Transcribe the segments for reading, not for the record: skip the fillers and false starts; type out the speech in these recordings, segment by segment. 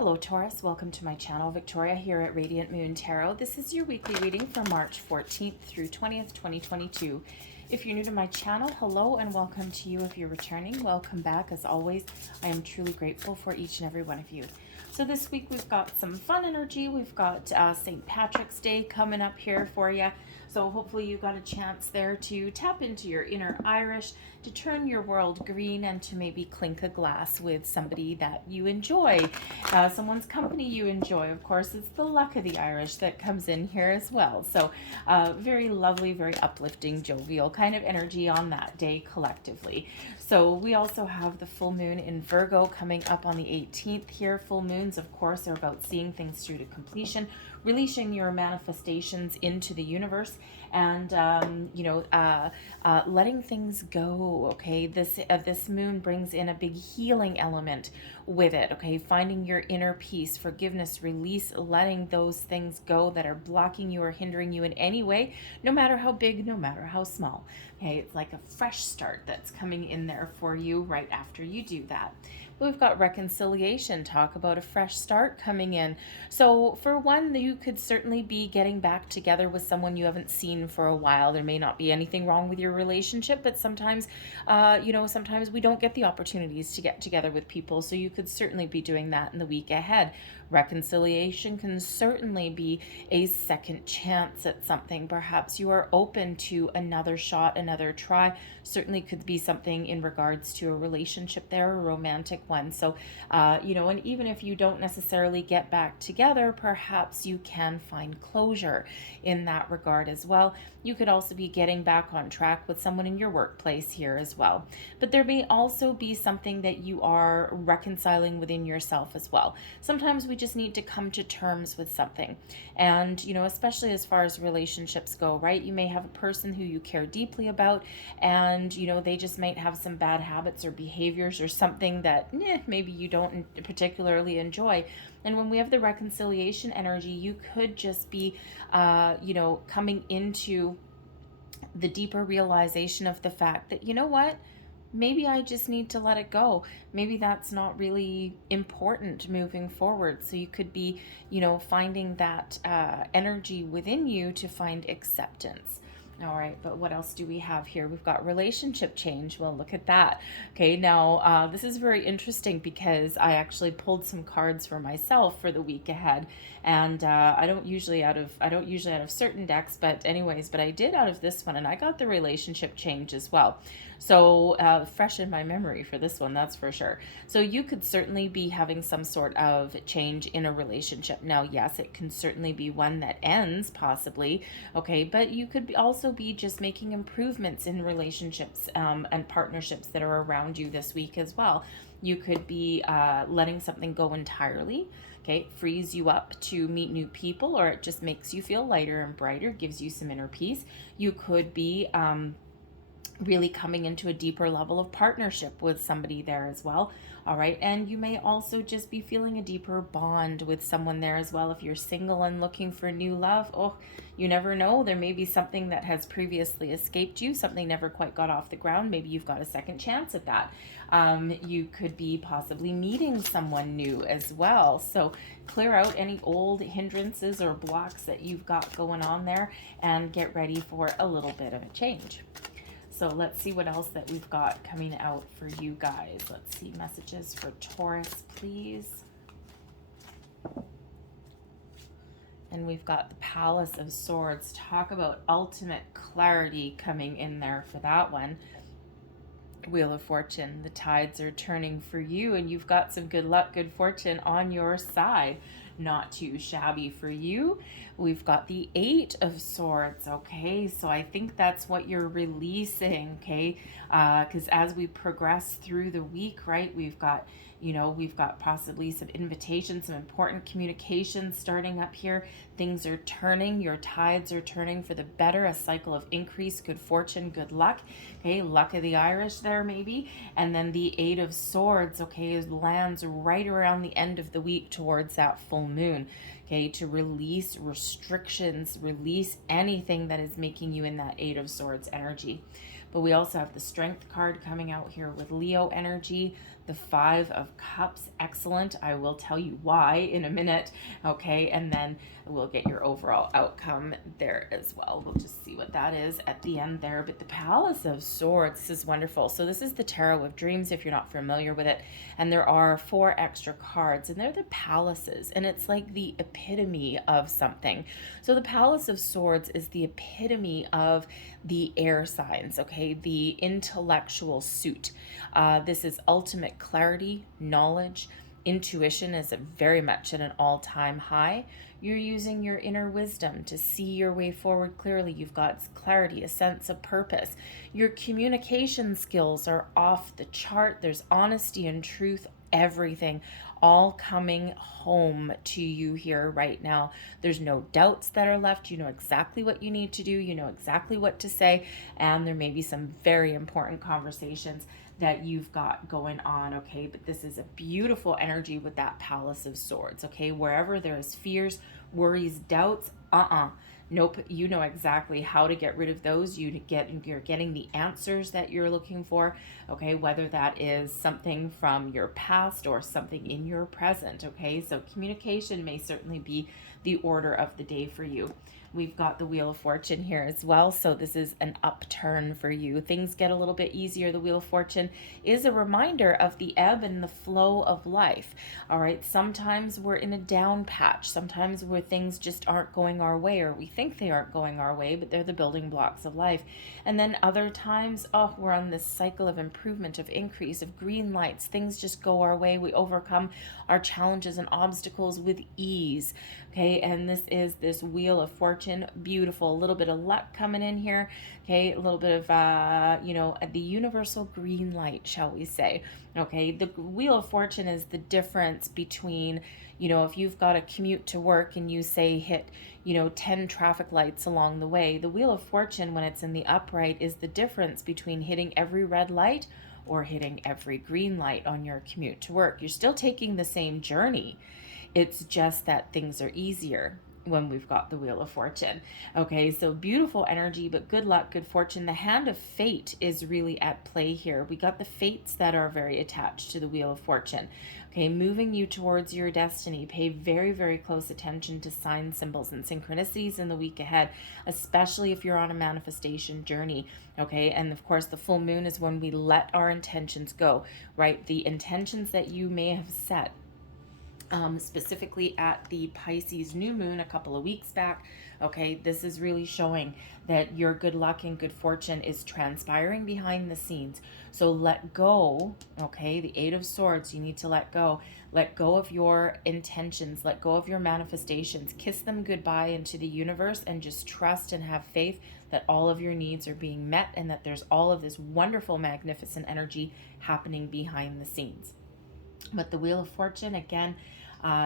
Hello Taurus, welcome to my channel. Victoria here at Radiant Moon Tarot. This is your weekly reading for March 14th through 20th, 2022. If you're new to my channel, hello and welcome to you. If you're returning, welcome back. As always, I am truly grateful for each and every one of you. So this week we've got some fun energy. We've got St. Patrick's Day coming up here for you. So hopefully you got a chance there to tap into your inner Irish, to turn your world green, and to maybe clink a glass with somebody that you enjoy, someone's company you enjoy. Of course, it's the luck of the Irish that comes in here as well. So very lovely, very uplifting, jovial kind of energy on that day collectively. So we also have the full moon in Virgo coming up on the 18th here. Full moons, of course, are about seeing things through to completion, releasing your manifestations into the universe, and letting things go. Okay, this moon brings in a big healing element with it. Okay, finding your inner peace, forgiveness, release, letting those things go that are blocking you or hindering you in any way, no matter how big, no matter how small. Okay, it's like a fresh start that's coming in there for you right after you do that. We've got reconciliation, talk about a fresh start coming in. So for one, you could certainly be getting back together with someone you haven't seen for a while. There may not be anything wrong with your relationship, but sometimes, sometimes we don't get the opportunities to get together with people. So you could certainly be doing that in the week ahead. Reconciliation can certainly be a second chance at something. Perhaps you are open to another shot, another try. Certainly could be something in regards to a relationship there, a romantic one. So, and even if you don't necessarily get back together, perhaps you can find closure in that regard as well. You could also be getting back on track with someone in your workplace here as well. But there may also be something that you are reconciling within yourself as well. Sometimes we just need to come to terms with something. And, especially as far as relationships go, right? You may have a person who you care deeply about, and, they just might have some bad habits or behaviors or something that maybe you don't particularly enjoy. And when we have the reconciliation energy, you could just be, coming into the deeper realization of the fact that, you know what? Maybe I just need to let it go. Maybe that's not really important moving forward. So you could be, finding that energy within you to find acceptance. All right, but what else do we have here? We've got relationship change. Well, look at that. Okay, now this is very interesting because I actually pulled some cards for myself for the week ahead, and I don't usually out of certain decks, but I did out of this one, and I got the relationship change as well. So fresh in my memory for this one, that's for sure. So you could certainly be having some sort of change in a relationship. Now, yes, it can certainly be one that ends possibly, okay, but you could also be just making improvements in relationships and partnerships that are around you this week as well. You could be letting something go entirely. Okay, it frees you up to meet new people, or it just makes you feel lighter and brighter, gives you some inner peace. You could be really coming into a deeper level of partnership with somebody there as well. All right, and you may also just be feeling a deeper bond with someone there as well. If you're single and looking for new love, you never know. There may be something that has previously escaped you, something never quite got off the ground. Maybe you've got a second chance at that. You could be possibly meeting someone new as well. So clear out any old hindrances or blocks that you've got going on there and get ready for a little bit of a change. So let's see what else that we've got coming out for you guys. Let's see, messages for Taurus, please. And we've got the Palace of Swords. Talk about ultimate clarity coming in there for that one. Wheel of Fortune. The tides are turning for you, and you've got some good luck, good fortune on your side. Not too shabby for you. We've got the Eight of Swords. Okay, so I think that's what you're releasing. Okay, because as we progress through the week, right, we've got possibly some invitations, some important communications starting up here. Things are turning, your tides are turning for the better, a cycle of increase, good fortune, good luck. Okay, luck of the Irish there maybe. And then the Eight of Swords, okay, lands right around the end of the week towards that full moon. Okay, to release restrictions, release anything that is making you in that Eight of Swords energy. But we also have the Strength card coming out here with Leo energy, The Five of Cups, excellent. I will tell you why in a minute, okay? And then we'll get your overall outcome there as well. We'll just see what that is at the end there. But the Palace of Swords, this is wonderful. So this is the Tarot of Dreams, if you're not familiar with it. And there are 4 extra cards, and they're the palaces. And it's like the epitome of something. So the Palace of Swords is the epitome of the air signs, okay? The intellectual suit. This is ultimate clarity, knowledge. Intuition is very much at an all-time high. You're using your inner wisdom to see your way forward clearly. You've got clarity, a sense of purpose. Your communication skills are off the chart. There's honesty and truth, everything all coming home to you here right now. There's no doubts that are left. You know exactly what you need to do. You know exactly what to say. And there may be some very important conversations that you've got going on, okay? But this is a beautiful energy with that Palace of Swords, okay? Wherever there's fears, worries, doubts, nope, you know exactly how to get rid of those. You're getting the answers that you're looking for, okay? Whether that is something from your past or something in your present, okay? So communication may certainly be the order of the day for you. We've got the Wheel of Fortune here as well. So this is an upturn for you. Things get a little bit easier. The Wheel of Fortune is a reminder of the ebb and the flow of life. All right. Sometimes we're in a down patch. Sometimes where things just aren't going our way, or we think they aren't going our way, but they're the building blocks of life. And then other times, we're on this cycle of improvement, of increase, of green lights. Things just go our way. We overcome our challenges and obstacles with ease. Okay. And this is this Wheel of Fortune. Beautiful. A little bit of luck coming in here. Okay. A little bit of, the universal green light, shall we say. Okay. The Wheel of Fortune is the difference between, if you've got a commute to work and you say hit, 10 traffic lights along the way, the Wheel of Fortune, when it's in the upright, is the difference between hitting every red light or hitting every green light on your commute to work. You're still taking the same journey. It's just that things are easier when we've got the Wheel of Fortune. Okay, so beautiful energy, but good luck, good fortune. The Hand of Fate is really at play here. We got the fates that are very attached to the Wheel of Fortune. Okay, moving you towards your destiny. Pay very, very close attention to signs, symbols, and synchronicities in the week ahead, especially if you're on a manifestation journey. Okay, and of course, the full moon is when we let our intentions go, right? The intentions that you may have set specifically at the Pisces new moon a couple of weeks back. Okay, this is really showing that your good luck and good fortune is transpiring behind the scenes. So let go, okay, the Eight of Swords, you need to let go. Let go of your intentions, let go of your manifestations, kiss them goodbye into the universe, and just trust and have faith that all of your needs are being met and that there's all of this wonderful, magnificent energy happening behind the scenes. But the Wheel of Fortune, again,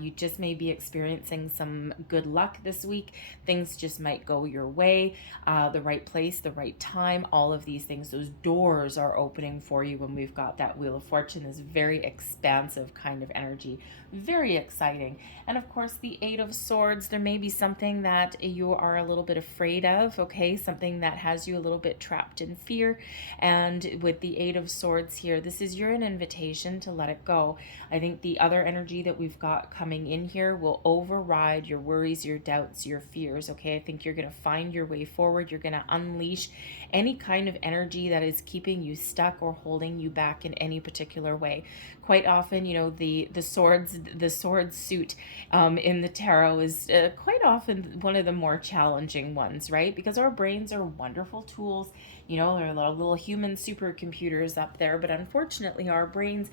you just may be experiencing some good luck this week. Things just might go your way, the right place, the right time, all of these things. Those doors are opening for you when we've got that Wheel of Fortune, this very expansive kind of energy. Very exciting. And of course, the Eight of Swords, there may be something that you are a little bit afraid of, okay? Something that has you a little bit trapped in fear. And with the Eight of Swords here, this is an invitation to let it go. I think the other energy that we've got coming in here will override your worries, your doubts, your fears, okay? I think you're going to find your way forward. You're going to unleash any kind of energy that is keeping you stuck or holding you back in any particular way. Quite often, the sword suit in the tarot is quite often one of the more challenging ones, right? Because our brains are wonderful tools. There are little human supercomputers up there, but unfortunately our brains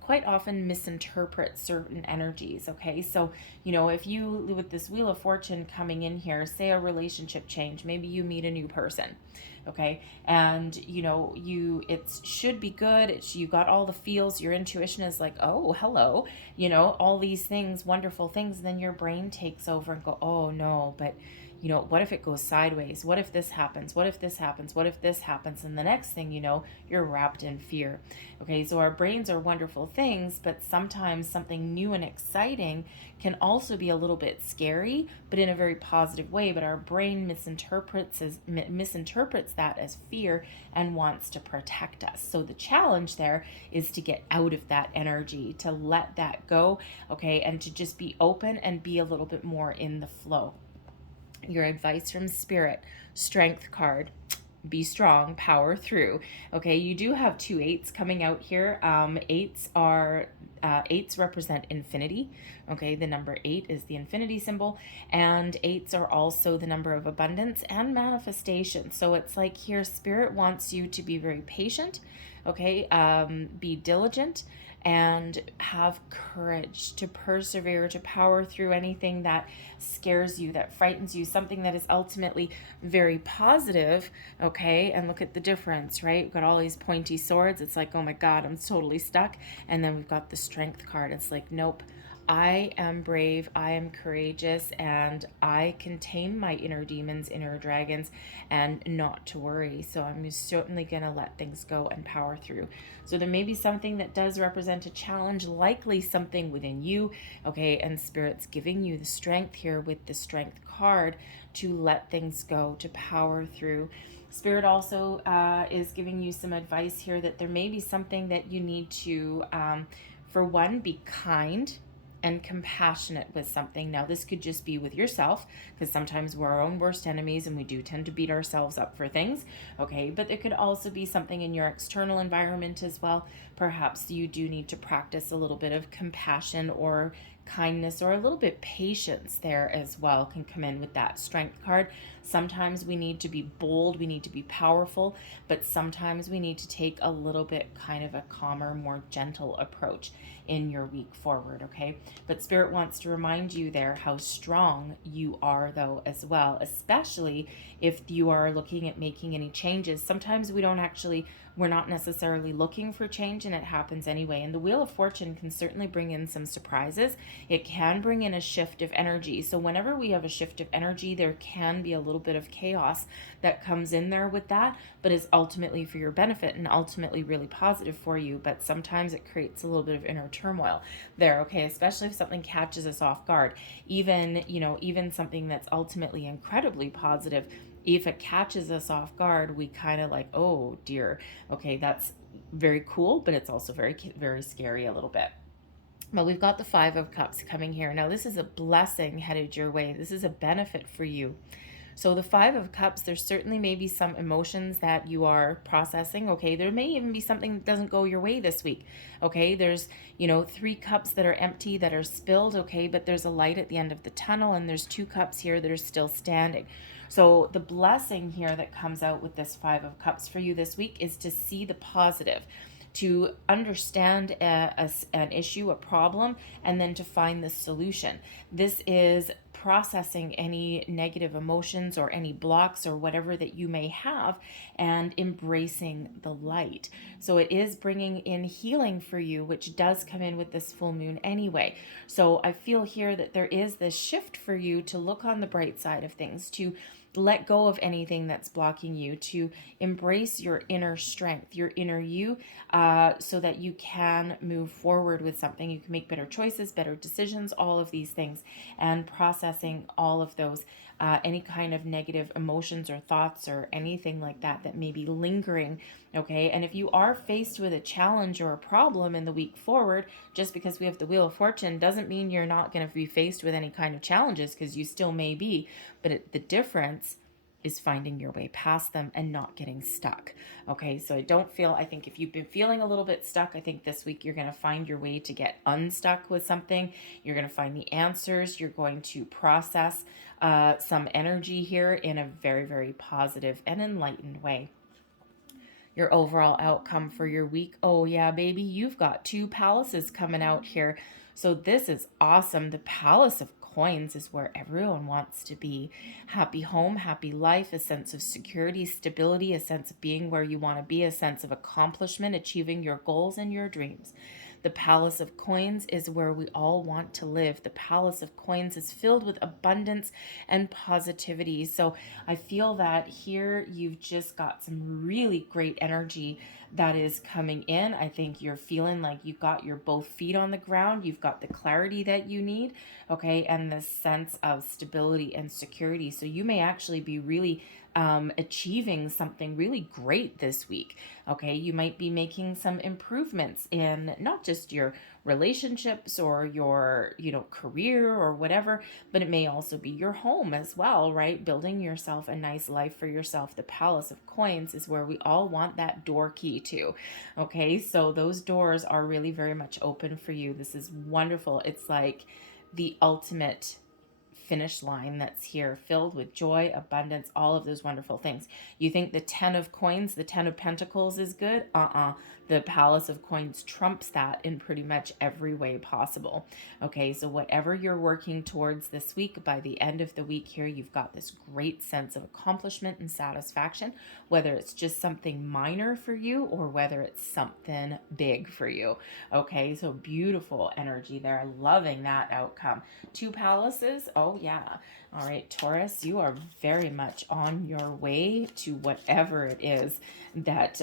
quite often misinterpret certain energies, okay? So, if you, with this Wheel of Fortune coming in here, say a relationship change, maybe you meet a new person, okay? And, it should be good. You got all the feels. Your intuition is like, oh, hello, all these things, wonderful things. And then your brain takes over and go, oh, no, but what if it goes sideways? What if this happens? What if this happens? What if this happens? And the next thing you know, you're wrapped in fear. Okay, so our brains are wonderful things, but sometimes something new and exciting can also be a little bit scary, but in a very positive way. But our brain misinterprets that as fear and wants to protect us. So the challenge there is to get out of that energy, to let that go, okay, and to just be open and be a little bit more in the flow. Your advice from Spirit, Strength card. Be strong, power through. Okay, you do have 2 8s coming out here. Eights represent infinity. Okay, the number 8 is the infinity symbol, and 8s are also the number of abundance and manifestation. So it's like here, Spirit wants you to be very patient. Okay, be diligent and have courage to persevere, to power through anything that scares you, that frightens you, something that is ultimately very positive, okay? And look at the difference, right? We've got all these pointy swords. It's like, oh my God, I'm totally stuck. And then we've got the Strength card. It's like, nope. I am brave, I am courageous, and I contain my inner demons, inner dragons, and not to worry. So I'm certainly going to let things go and power through. So there may be something that does represent a challenge, likely something within you, okay? And Spirit's giving you the strength here with the Strength card to let things go, to power through. Spirit also is giving you some advice here that there may be something that you need to, for one, be kind and compassionate with something. Now, this could just be with yourself, because sometimes we're our own worst enemies and we do tend to beat ourselves up for things, okay? But there could also be something in your external environment as well. Perhaps you do need to practice a little bit of compassion or kindness, or a little bit patience there as well can come in with that Strength card. Sometimes we need to be bold, we need to be powerful, but sometimes we need to take a little bit kind of a calmer, more gentle approach in your week forward, okay? But Spirit wants to remind you there how strong you are, though, as well, especially if you are looking at making any changes. Sometimes we're not necessarily looking for change, and it happens anyway. And the Wheel of Fortune can certainly bring in some surprises. It can bring in a shift of energy. So whenever we have a shift of energy, there can be a little bit of chaos that comes in there with that, but is ultimately for your benefit and ultimately really positive for you. But sometimes it creates a little bit of inner turmoil there, okay? Especially if something catches us off guard. Even something that's ultimately incredibly positive, if it catches us off guard, we kind of like, oh dear, okay, that's very cool, but it's also very, very scary a little bit. But we've got the 5 of Cups coming here. Now, this is a blessing headed your way. This is a benefit for you. So the 5 of Cups, there certainly may be some emotions that you are processing, okay? There may even be something that doesn't go your way this week, okay? There's, 3 cups that are empty, that are spilled, okay? But there's a light at the end of the tunnel, and there's 2 cups here that are still standing. So the blessing here that comes out with this 5 of Cups for you this week is to see the positive, to understand an issue, a problem, and then to find the solution. This is processing any negative emotions or any blocks or whatever that you may have and embracing the light. So it is bringing in healing for you, which does come in with this full moon anyway. So I feel here that there is this shift for you to look on the bright side of things, to let go of anything that's blocking you, to embrace your inner strength, your inner you, so that you can move forward with something. You can make better choices, better decisions, all of these things, and processing all of those, any kind of negative emotions or thoughts or anything like that that may be lingering, okay? And if you are faced with a challenge or a problem in the week forward, just because we have the Wheel of Fortune doesn't mean you're not going to be faced with any kind of challenges, because you still may be, but the difference is finding your way past them and not getting stuck. Okay, so I think if you've been feeling a little bit stuck, I think this week you're going to find your way to get unstuck with something. You're going to find the answers. You're going to process some energy here in a very, very positive and enlightened way. Your overall outcome for your week. Oh yeah, baby, you've got 2 palaces coming out here. So this is awesome. The Palace of Coins is where everyone wants to be. Happy home, happy life, a sense of security, stability, a sense of being where you want to be, a sense of accomplishment, achieving your goals and your dreams. The Palace of Coins is where we all want to live. The Palace of Coins is filled with abundance and positivity. So I feel that here you've just got some really great energy that is coming in. I think you're feeling like you've got your both feet on the ground. You've got the clarity that you need, okay, and this sense of stability and security. So you may actually be really achieving something really great this week. Okay, you might be making some improvements in not just your relationships or your, career or whatever, but it may also be your home as well, right? Building yourself a nice life for yourself. The Palace of Coins is where we all want that door key to. Okay, so those doors are really very much open for you. This is wonderful. It's like the ultimate finish line that's here, filled with joy, abundance, all of those wonderful things. You think the 10 of coins, the 10 of pentacles is good? The Palace of Coins trumps that in pretty much every way possible. Okay, so whatever you're working towards this week, by the end of the week here, you've got this great sense of accomplishment and satisfaction, whether it's just something minor for you or whether it's something big for you. Okay, so beautiful energy there. Loving that outcome. 2 palaces. Oh, yeah. All right, Taurus, you are very much on your way to whatever it is that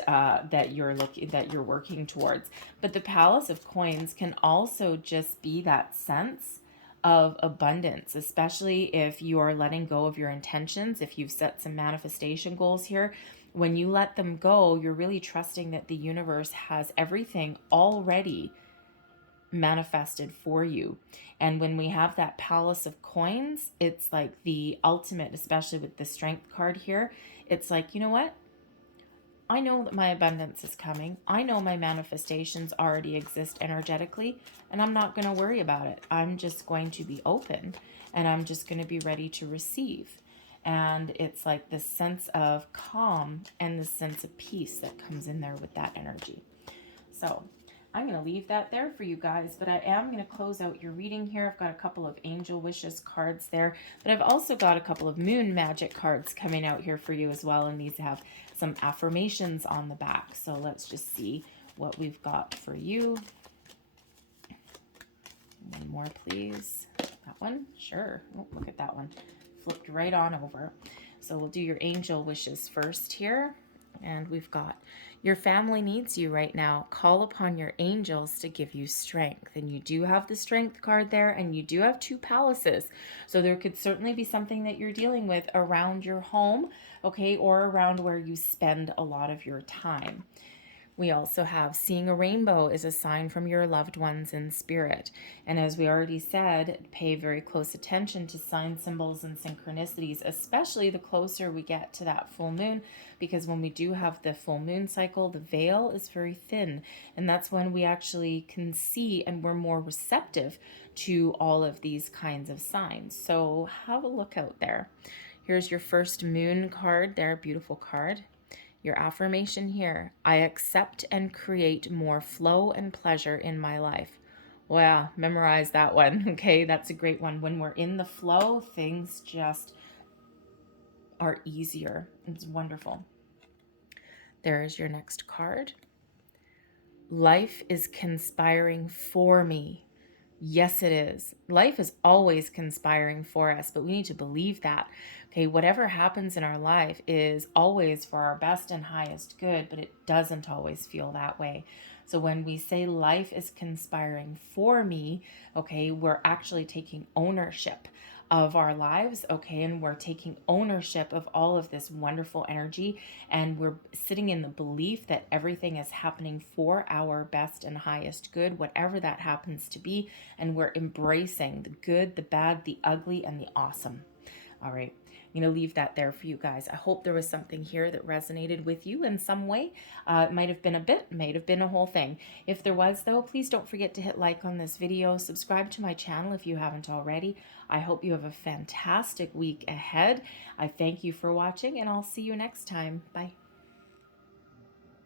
you're working towards. But the Palace of Coins can also just be that sense of abundance, especially if you are letting go of your intentions. If you've set some manifestation goals here, when you let them go, you're really trusting that the universe has everything already manifested for you. And when we have that Palace of Coins, it's like the ultimate, especially with the Strength card here. It's like, you know what? I know that my abundance is coming. I know my manifestations already exist energetically, and I'm not going to worry about it. I'm just going to be open, and I'm just going to be ready to receive. And it's like this sense of calm and this sense of peace that comes in there with that energy. So I'm going to leave that there for you guys, but I am going to close out your reading here. I've got a couple of Angel Wishes cards there, but I've also got a couple of Moon Magic cards coming out here for you as well, and these have some affirmations on the back. So let's just see what we've got for you. One more, please. That one? Sure. Oh, look at that one. Flipped right on over. So we'll do your Angel Wishes first here. And we've got, your family needs you right now. Call upon your angels to give you strength. And you do have the Strength card there, and you do have 2 palaces. So there could certainly be something that you're dealing with around your home, okay, or around where you spend a lot of your time. We also have seeing a rainbow is a sign from your loved ones in spirit. And as we already said, pay very close attention to sign symbols and synchronicities, especially the closer we get to that full moon, because when we do have the full moon cycle, the veil is very thin. And that's when we actually can see and we're more receptive to all of these kinds of signs. So have a look out there. Here's your first moon card there, beautiful card. Your affirmation here: I accept and create more flow and pleasure in my life. Wow, memorize that one. Okay, that's a great one. When we're in the flow, things just are easier. It's wonderful. There is your next card. Life is conspiring for me. Yes, it is. Life is always conspiring for us, but we need to believe that. Okay, whatever happens in our life is always for our best and highest good, but it doesn't always feel that way. So when we say life is conspiring for me, okay, we're actually taking ownership of our lives, okay, and we're taking ownership of all of this wonderful energy, and we're sitting in the belief that everything is happening for our best and highest good, whatever that happens to be, and we're embracing the good, the bad, the ugly, and the awesome. All right, I'm going to leave that there for you guys. I hope there was something here that resonated with you in some way. It might have been a bit, might have been a whole thing. If there was, though, please don't forget to hit like on this video. Subscribe to my channel if you haven't already. I hope you have a fantastic week ahead. I thank you for watching, and I'll see you next time. Bye.